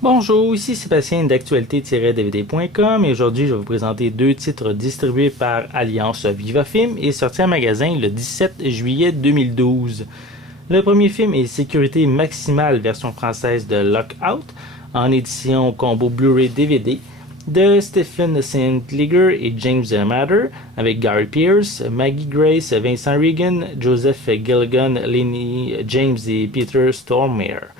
Bonjour, ici Sébastien d'actualité-dvd.com et aujourd'hui je vais vous présenter deux titres distribués par Alliance Viva Film et sortis en magasin le 17 juillet 2012. Le premier film est Sécurité maximale version française de Lockout en édition combo Blu-ray DVD de Stephen St. et James Matter avec Gary Pearce, Maggie Grace, Vincent Regan, Joseph Gilligan, Lenny James et Peter Stormare.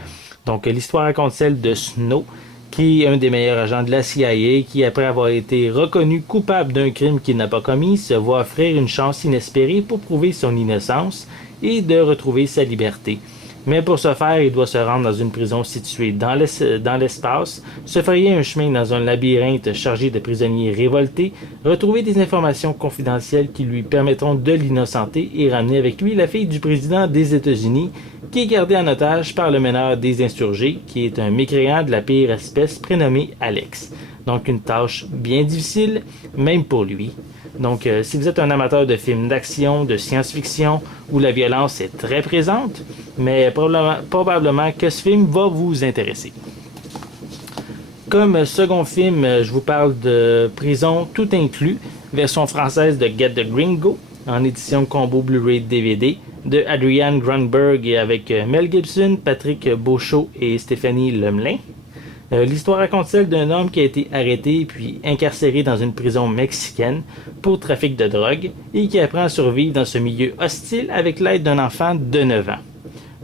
Donc, l'histoire raconte celle de Snow, qui est un des meilleurs agents de la CIA, qui, après avoir été reconnu coupable d'un crime qu'il n'a pas commis, se voit offrir une chance inespérée pour prouver son innocence et de retrouver sa liberté. Mais pour ce faire, il doit se rendre dans une prison située dans l'espace, se frayer un chemin dans un labyrinthe chargé de prisonniers révoltés, retrouver des informations confidentielles qui lui permettront de l'innocenter et ramener avec lui la fille du président des États-Unis, qui est gardée en otage par le meneur des insurgés, qui est un mécréant de la pire espèce prénommé Alex. Donc une tâche bien difficile, même pour lui. Donc, si vous êtes un amateur de films d'action, de science-fiction, où la violence est très présente, mais probablement que ce film va vous intéresser. Comme second film, je vous parle de Prison tout inclus, version française de Get the Gringo, en édition combo Blu-ray DVD, de Adrian Grunberg et avec Mel Gibson, Patrick Beauchot et Stéphanie Lemelin. L'histoire raconte celle d'un homme qui a été arrêté puis incarcéré dans une prison mexicaine pour trafic de drogue et qui apprend à survivre dans ce milieu hostile avec l'aide d'un enfant de 9 ans.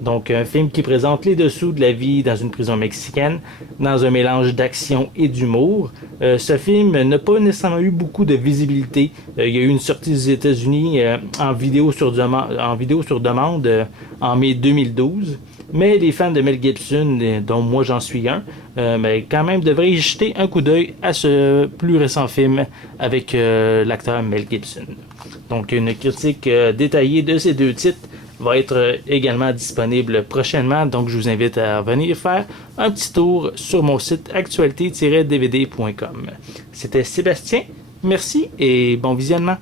Donc un film qui présente les dessous de la vie dans une prison mexicaine dans un mélange d'action et d'humour. Ce film n'a pas nécessairement eu beaucoup de visibilité. Il y a eu une sortie aux États-Unis en vidéo sur demande en mai 2012. Mais les fans de Mel Gibson, dont moi j'en suis un, quand même devraient y jeter un coup d'œil à ce plus récent film avec l'acteur Mel Gibson. Donc une critique détaillée de ces deux titres va être également disponible prochainement, donc je vous invite à venir faire un petit tour sur mon site actualité-dvd.com. C'était Sébastien, merci et bon visionnement.